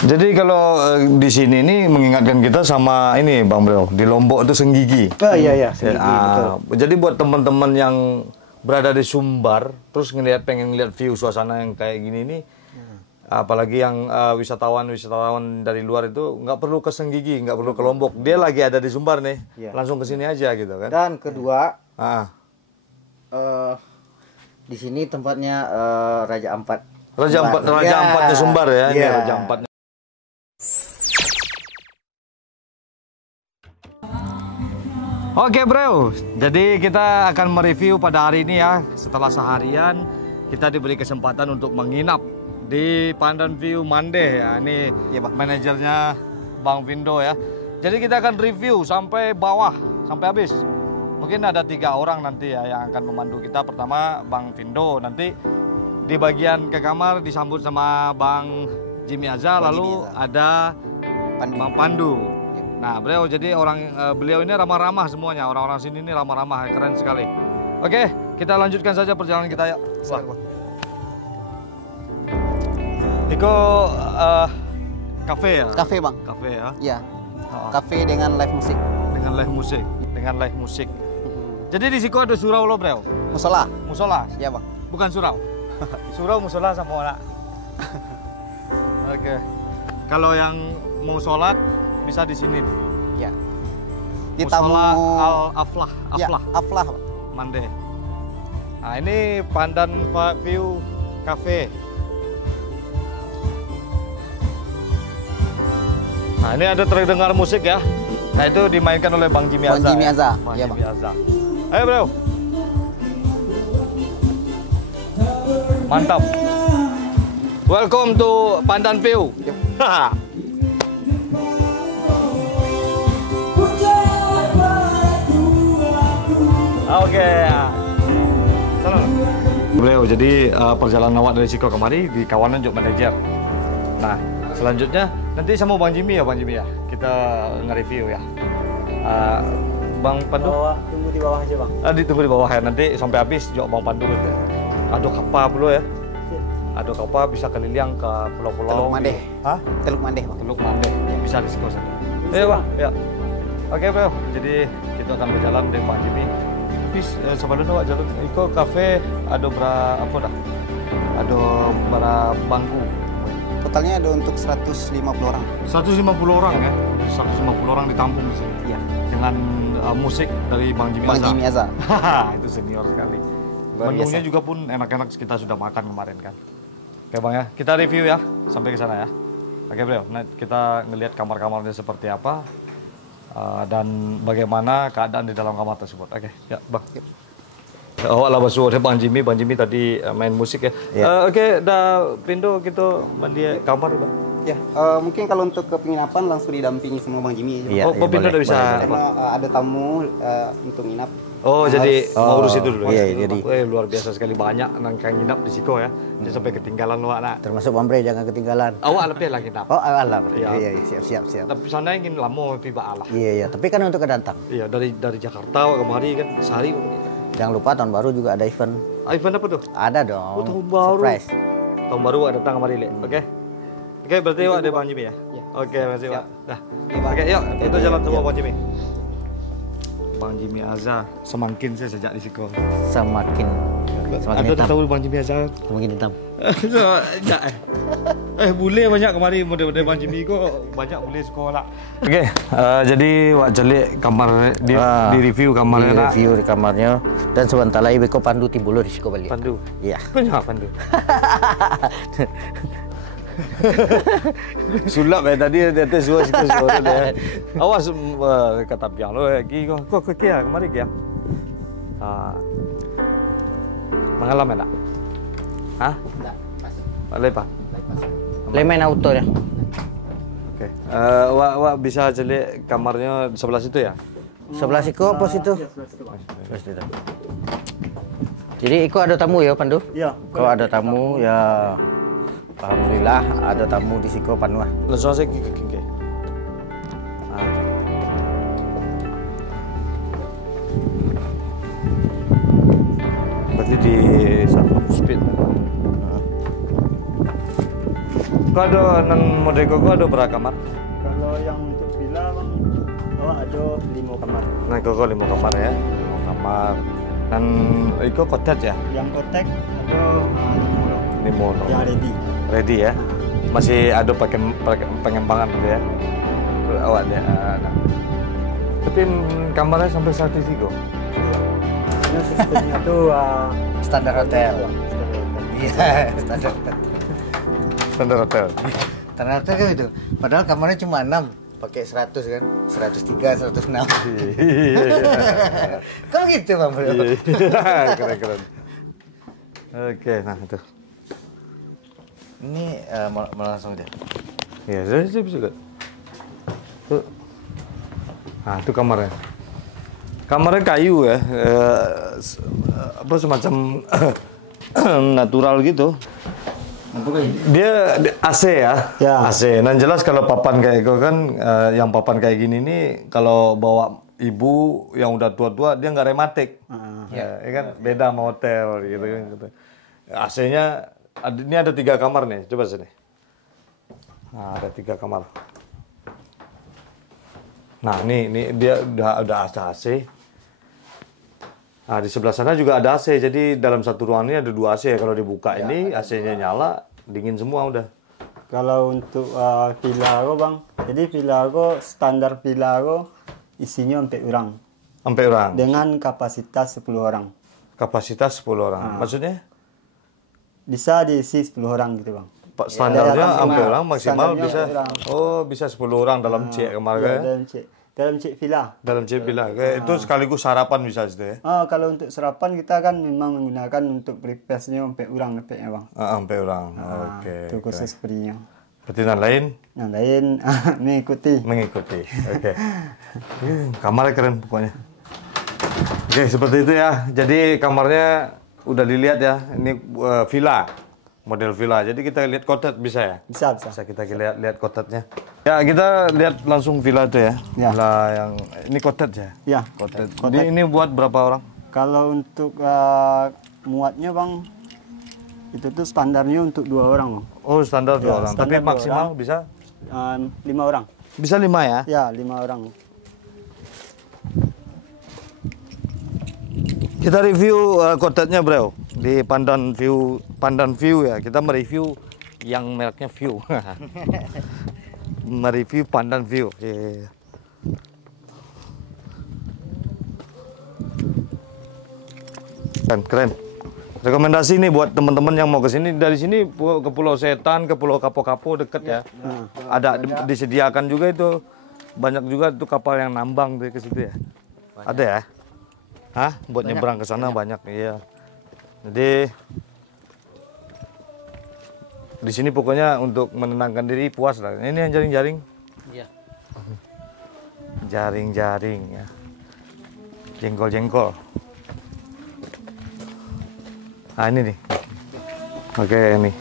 Jadi kalau di sini ini mengingatkan kita sama ini Bang Bro, di Lombok itu Senggigi. Oh iya, Senggigi, betul. Jadi buat teman-teman yang berada di Sumbar, terus pengen ngeliat view suasana yang kayak gini nih, apalagi yang wisatawan dari luar itu nggak perlu ke Senggigi, nggak perlu ke Lombok, dia lagi ada di Sumbar nih, langsung ke sini aja gitu kan. Dan kedua, di sini tempatnya Raja Ampat. Raja Ampatnya Sumbar ya, ini Raja Ampatnya. Oke bro, jadi kita akan mereview pada hari ini ya. Setelah seharian kita diberi kesempatan untuk menginap di Pandan View Mandeh ya. Ini manajernya Bang Vindo ya. Jadi kita akan review sampai bawah, sampai habis. Mungkin ada 3 orang nanti ya yang akan memandu kita. Pertama Bang Vindo, nanti di bagian ke kamar disambut sama Bang Jimmy Azza, lalu ada Bang Pandu. Nah, beliau jadi beliau ini ramah-ramah semuanya. Orang-orang sini ini ramah-ramah, keren sekali. Oke, kita lanjutkan saja perjalanan kita yuk. Iko kafe ya? Kafe Bang. Kafe ya? Iya. Kafe dengan live musik. Dengan live musik. Jadi di situ ada surau lo bro? Musola. Musola? Iya Bang. Bukan surau? Surau musola sama orang. Oke. Kalau yang mau sholat bisa di sini. Ya. Di Musola Al-Aflah. Aflah. Mandeh. Nah, ini Pandan View Cafe. Nah, ini ada terdengar musik ya. Nah, itu dimainkan oleh Bang Jimmy Azza. Bang Jimmy Azza. Bang Ya, Jimmy Azza. Ayo, bro. Mantap. Welcome to Pandan View. Oke. Salam. Beliau jadi perjalanan awak dari Siko kemari di kawanan Jok Manager. Nah, selanjutnya nanti sama Bang Jimmy ya, kita nge-review ya. Bang Pandu. Tunggu di bawah aja Bang. Ditunggu di bawah ya, nanti sampai habis Jok Bang Pandu gitu. Aduh kapal dulu ya. Aduh kapal bisa keliling ke pulau-pulau. Teluk Mandeh. Hah? Teluk Mandeh Bang. Teluk Mandeh. Bisa di Siko sana. Iya Bang, ya. Oke bro, jadi kita akan berjalan dari Bang Jimmy. Bis sebelum awak jalan Iko kafe ada berapa dah? Ada berapa bangku? Totalnya ada untuk 150 orang. 150 orang ya? 150 orang ditampung di sini. Iya. Dengan musik dari Bang Jimmy Azza. Bang Jimmy Azza. Itu senior sekali. Luar biasa. Menunya juga pun enak-enak, kita sudah makan kemarin kan. Oke Bang ya, kita review ya sampai ke sana ya. Oke bro, nah kita ngelihat kamar-kamarnya seperti apa. Dan bagaimana keadaan di dalam kamar tersebut. Oke, ya Bang. Awak lah basuh Bang Jimmy tadi main musik ya. Oke, dah Pindo kita mandi kamar Bang. Ya, mungkin kalau untuk ke penginapan langsung didampingi sama Bang Jimmy. Iya, Pindo udah bisa. Karena ada tamu untuk nginap. Oh, jadi mau urus itu dulu. Iya, jadi luar biasa sekali, banyak nangkang nginap di Siko ya. Jadi sampai ketinggalan awak nak. termasuk Bang Bre jangan ketinggalan. Awak lebih lagi nginap. Oh, alah. Iya. Iya, siap. Tapi sana ingin lama piba Allah. Iya, tapi kan untuk kedatang. Iya, dari Jakarta awak kemari kan sehari. Jangan lupa tahun baru juga ada event. Event apa tuh? Ada dong. Oh, tahun baru. Surprise. Tahun baru awak datang kemari, Lek. Oke. Oke, berarti awak ada Bang Jimmy ya? Iya. Oke, makasih, Pak. Dah. Iya, Bang. Oke, yuk kita jalan sama Iya. Bang Jimmy. Bang Jimmy Azza semakin saya sejak di Siko. Semakin Ada hitam. tahu Bang Jimmy Azza? Semakin hitam. Boleh banyak kemari model-model Bang Jimmy kok banyak boleh sekolah. Oke, jadi wak jelik kamar di review kamarnya. Di review di kamarnya dan sebentar lagi beko Pandu timbul di Siko balik. Pandu. Iya. Kenapa Pandu? Sulap ya tadi dia suara situ suara dia. Awas kata biang lo lagi kok kia kemari kia. Mengalam enak. Hah? Lepas. Lemen auto ya. Oke. Wak bisa jelik kamarnya sebelah situ ya? Sebelah Siko pos itu. Pos itu. Jadi Iko ada tamu ya Pandu? Iya. Kalau ada tamu ya alhamdulillah ada tamu di Siko Panua. Langsung saya ke. Berarti di satu speed. Kau ada nan Modeko kau ada berapa kamar? Kalau yang untuk villa bang, ada 5 kamar. Nah, kau 5 kamar ya. 5 kamar. Dan itu cottage ya? Yang kotek ada 5 5. yang ready. Ready ya? Masih ada pengembangan gitu ya? Awak ya. Tapi kamarnya sampai 1 tiga. Ini sistemnya tuh Standar hotel. Iya, standar. Standar hotel. Standar hotel kan itu. Padahal kamarnya cuma 6, pakai 100 kan. 103, 106. Kok gitu Bang Bro? Keren. Oke, nah itu. Ini mau langsung aja. Iya, saya bisa kan. Tuh. Nah, itu kamarnya. Kamarnya kayu ya, apa semacam natural gitu. Dia AC ya, Ya. AC. Nah jelas kalau papan kayak itu kan, yang papan kayak gini nih, kalau bawa ibu yang udah tua-tua dia nggak rematik, ya kan beda sama hotel gitu kan. Gitu. AC-nya, ini ada 3 kamar nih, coba sini. Nah ada 3 kamar. Nah ini dia udah AC. Nah, di sebelah sana juga ada AC, jadi dalam satu ruangan ini ada 2 AC. Kalau dibuka ini AC-nya nyala, dingin semua udah. Kalau untuk villa aku bang, jadi villa aku standar villa aku isinya 4 orang Sampai orang. dengan kapasitas 10 orang. Kapasitas 10 orang. Maksudnya Bisa diisi 10 orang gitu bang. standarnya sampai orang maksimal Standarnya bisa. 10 orang. Oh, bisa 10 orang dalam C kemarin Ya, ya. dalam cek villa. Dalam C bilang. Itu sekaligus sarapan bisa gitu ya. Kalau untuk sarapan kita kan memang menggunakan untuk breakfastnya 4 orang lepeknya bang. Sampai orang. Oke. Itu khusus free-nya. Berarti yang lain Yang lain mengikuti. mengikuti. Oke. Kamarnya keren pokoknya. Oke, seperti itu ya. Jadi kamarnya udah dilihat ya. Ini villa. Model villa. Jadi kita lihat cottage bisa ya? Bisa. Bisa kita lihat cottage-nya. Ya, kita lihat langsung villa itu ya. Ya. Villa yang ini cottage ya? Ya. Cottage. Ini buat berapa orang? Kalau untuk muatnya bang, itu tuh standarnya untuk 2 orang. Bang. Oh, standar 2 Ya, orang. standar Tapi 2 maksimal orang. bisa? 5 orang. Bisa 5 ya? Ya, 5 orang. Kita review cottage-nya, bro. Di Pandan View ya. Kita mereview yang mereknya View. Mereview Pandan View. Yeah. Keren. Rekomendasi nih buat teman-teman yang mau ke sini. Dari sini ke Pulau Setan, ke Pulau Kapo-Kapo deket ya. Ada disediakan juga itu. Banyak juga tuh kapal yang nambang tuh ke situ ya. Ada ya? Hah? Buat nyebrang ke sana banyak. Iya. Jadi di sini pokoknya untuk menenangkan diri puas lah. Ini yang jaring-jaring. Iya. Jaring-jaring ya. Jengkol-jengkol. Nah ini nih. Oke ini.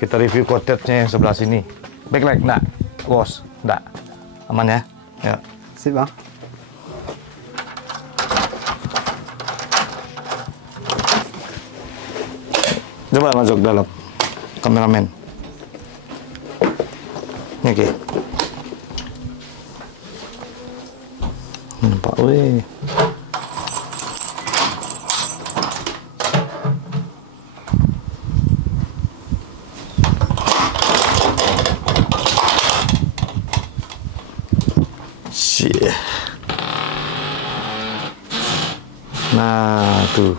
Kita review cottage-nya yang sebelah sini. Backlight enggak? Bos, enggak. Aman ya? Ya. Sip bang. Coba masuk dalam. Kameramen. Oke. Nampak weh. Nah, tuh.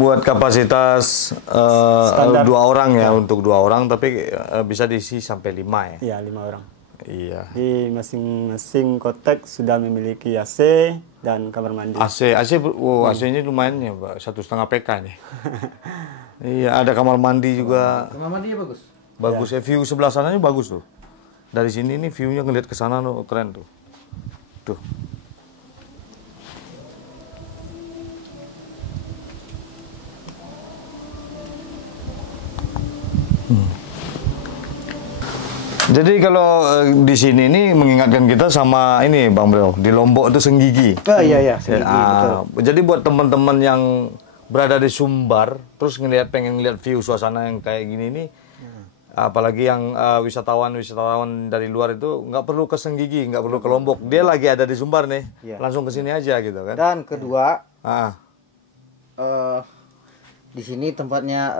Buat kapasitas 2 orang ya, untuk 2 orang, tapi bisa diisi sampai 5 ya. Iya, 5 orang. Iya. Di masing-masing kotak sudah memiliki AC dan kamar mandi. AC-nya lumayan ya, Pak. 1,5 PK nih. Iya, ada kamar mandi juga. Kamar mandinya bagus. Bagus ya, view sebelah sananya bagus tuh. Dari sini nih view-nya ngeliat ke sana tuh keren tuh. Tuh. Jadi kalau di sini ini mengingatkan kita sama ini Bang Bro, di Lombok itu Senggigi. Oh iya, Senggigi, betul. Jadi buat teman-teman yang berada di Sumbar, terus pengen ngeliat view suasana yang kayak gini nih, apalagi yang wisatawan dari luar itu nggak perlu ke Senggigi, nggak perlu ke Lombok, dia lagi ada di Sumbar nih, langsung ke sini aja gitu kan. Dan kedua, di sini tempatnya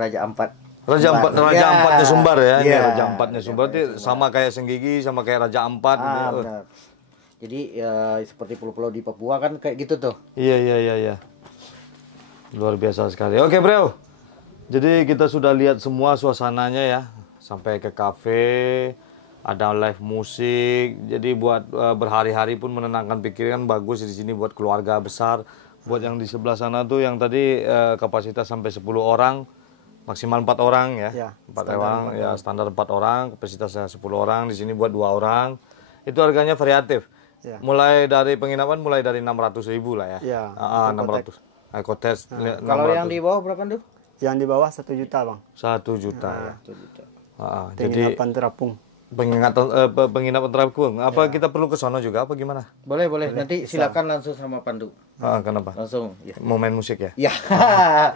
Raja Ampat. Raja Ampatnya Sumbar ya, ini Raja Ampatnya Sumbar itu sama kayak Senggigi, sama kayak Raja Ampat. Benar. Jadi seperti pulau-pulau di Papua kan kayak gitu tuh. Iya. Luar biasa sekali. Oke bro, jadi kita sudah lihat semua suasananya ya, sampai ke kafe, ada live musik. Jadi buat berhari-hari pun menenangkan pikiran, bagus di sini buat keluarga besar. Buat yang di sebelah sana tuh yang tadi kapasitas sampai 10 orang. Maksimal 4 orang ya, 4 orang ya, standar 4 orang, kapasitasnya 10 orang, di sini buat 2 orang. Itu harganya variatif. Mulai dari penginapan mulai dari 600.000 lah ya. 600. Ekotes. Kalau yang di bawah berapa tuh? Yang di bawah 1 juta bang. 1 juta ya. 1 juta. Jadi Penginapan terapung. Penginapan terapung. Apa kita perlu ke sono juga apa gimana? Boleh. Nanti silakan langsung sama Pandu. Kenapa? Langsung. Ya. Mau main musik ya? Ya.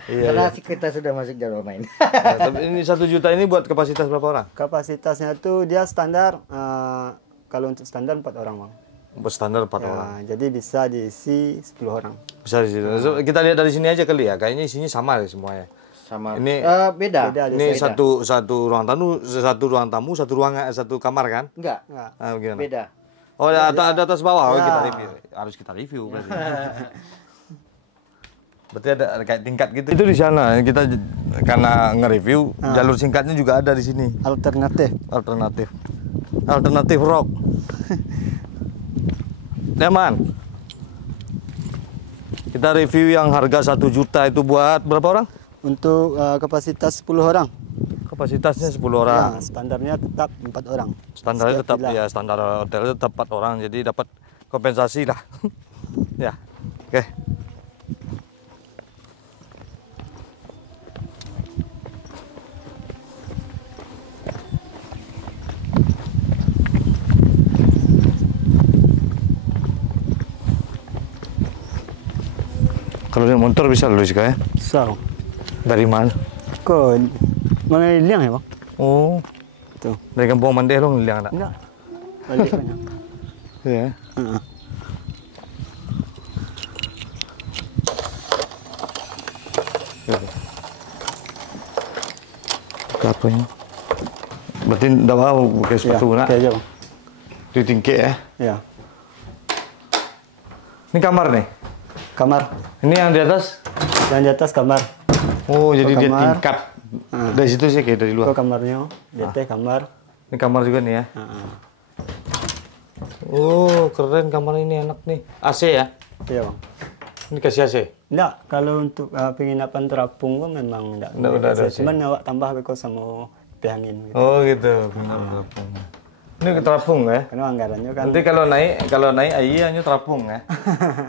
Karena kita sudah masuk jadwal main. Tapi ini 1 juta ini buat kapasitas berapa orang? Kapasitasnya tuh dia standar, kalau untuk standar 4 orang bang. Standar 4 orang. Jadi bisa diisi 10 orang. Bisa di situ. Kita lihat dari sini aja kali ya. Kayaknya isinya sama deh semuanya. Sama. Ini beda. Ini satu ruang tamu, satu kamar kan? Enggak. Gimana? Beda. Oh, ada atas bawah. Kita review. Harus kita review berarti. Berarti ada kayak tingkat gitu. Itu di sana kita karena nge-review, jalur singkatnya juga ada di sini. Alternatif rock. Nyaman. Kita review yang harga 1 juta itu buat berapa orang? Untuk kapasitas 10 orang. Kapasitasnya 10 orang. Ya, standarnya tetap 4 orang. Standarnya tetap ya, standar hotel tetap 4 orang. Jadi dapat kompensasi lah. Ya. Oke. Kalau naik motor bisa lulus ya? Bisa. Dari mana? Kok Mangiliang ya bang? Oh, Tuh. dari Kampung Mandeh lo ngeliang tak? Enggak. Balik banyak. Iya. Kapanya. Berarti tidak mau pakai sepatu nak? Pakai aja bang. Di tingkik ya? Ya. Ini kamar nih? Kamar. Ini yang di atas? Yang di atas kamar. Oh, jadi dia kamar. tingkat. Dari situ sih kayak dari luar. Kok kamarnya? Di kamar. Ini kamar juga nih ya? Oh, keren kamar ini, enak nih. AC ya? Iya bang. Ini kasih AC? Enggak, kalau untuk penginapan terapung kan memang enggak. Udah ada AC. Cuman awak tambah beko sama angin. Gitu. Oh gitu, penginapan terapung. Ini ke terapung ya? Karena anggarannya kan. Nanti kalau naik hanya terapung ya?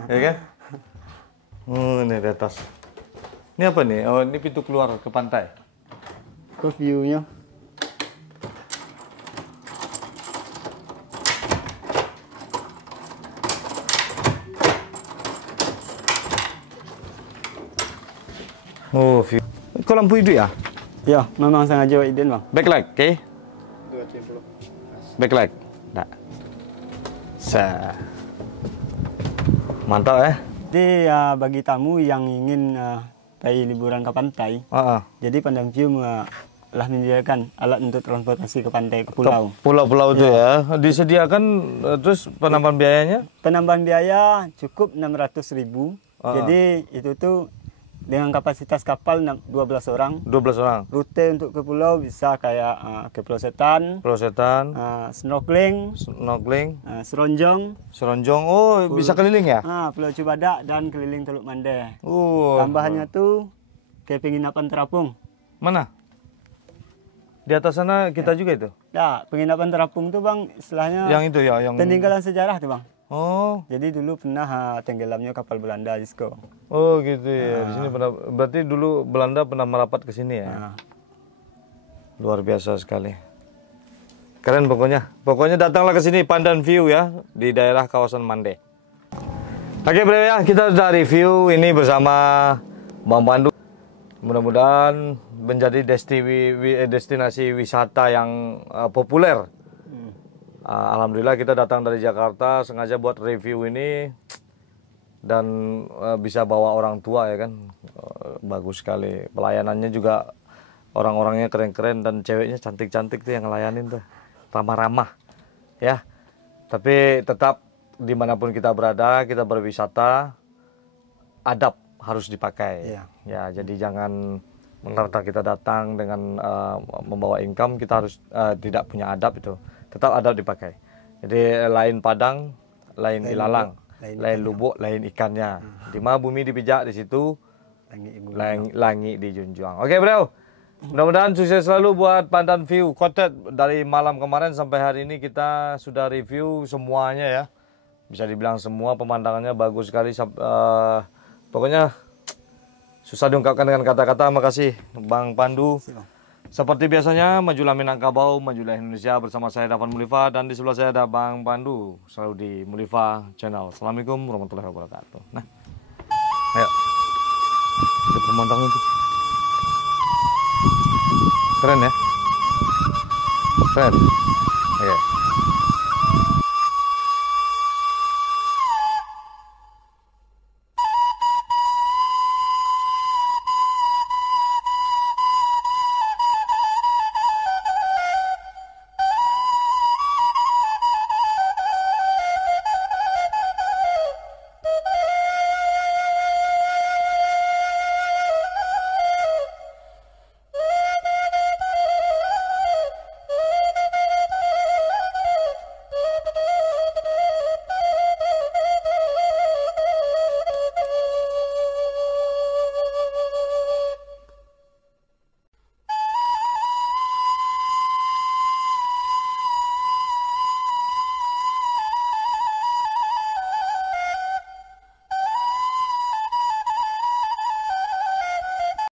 Ya kan? Oh, ini di atas. Ini apa nih? Oh, ini pintu keluar ke pantai. Ke view-nya. Oh, view. Kok lampu hidup ya? Ya, memang sengaja idin bang. Backlight, oke? Okay? Backlight. Tak. Mantap ya? Jadi bagi tamu yang ingin pergi liburan ke pantai, jadi Pandang View telah menyediakan alat untuk transportasi ke pantai ke pulau. Pulau-pulau itu ya. Disediakan terus penambahan biayanya? Penambahan biaya cukup 600.000. Jadi itu tuh dengan kapasitas kapal 12 orang. 12 orang. Rute untuk ke pulau bisa kayak ke Pulau Setan, snorkeling, seronjong. Seronjong. Oh, bisa keliling ya? Pulau Cibadak dan keliling Teluk Mandeh. Oh. Tambahannya tuh ke penginapan terapung. Mana? Di atas sana kita juga itu? Ya, penginapan terapung tuh bang, istilahnya yang itu ya, yang peninggalan sejarah tuh bang. Oh. Jadi dulu pernah tenggelamnya kapal Belanda Isco. Oh gitu ya. Di sini pernah, berarti dulu Belanda pernah merapat ke sini ya. Luar biasa sekali. Keren pokoknya. Pokoknya datanglah ke sini Pandan View ya, di daerah kawasan Mande. Oke bro ya, kita sudah review ini bersama Bang Pandu. Mudah-mudahan menjadi destinasi wisata yang populer. Alhamdulillah kita datang dari Jakarta sengaja buat review ini dan bisa bawa orang tua ya kan. Bagus sekali. Pelayanannya juga orang-orangnya keren-keren dan ceweknya cantik-cantik tuh yang ngelayanin tuh. Ramah-ramah ya. Tapi tetap dimanapun kita berada, kita berwisata, adab harus dipakai. Ya, jadi jangan mengerti kita datang dengan membawa income, kita harus tidak punya adab itu. Tetap adab dipakai. Jadi lain padang, lain ilalang, lain lubuk, lain ikannya. Di mana bumi dipijak, di situ langit dijunjung. Oke bro, mudah-mudahan sukses selalu buat Pandan View Cottage. Dari malam kemarin sampai hari ini kita sudah review semuanya ya. Bisa dibilang semua pemandangannya bagus sekali. Pokoknya susah diungkapkan dengan kata-kata. Makasih Bang Pandu. Seperti biasanya, majulah Minangkabau, majulah Indonesia bersama saya Dafan Mulifa, dan di sebelah saya ada Bang Pandu, selalu di Mulifa Channel. Assalamualaikum warahmatullahi wabarakatuh. Nah, ayo. Itu pemandangan itu. Keren ya? Keren. Oke.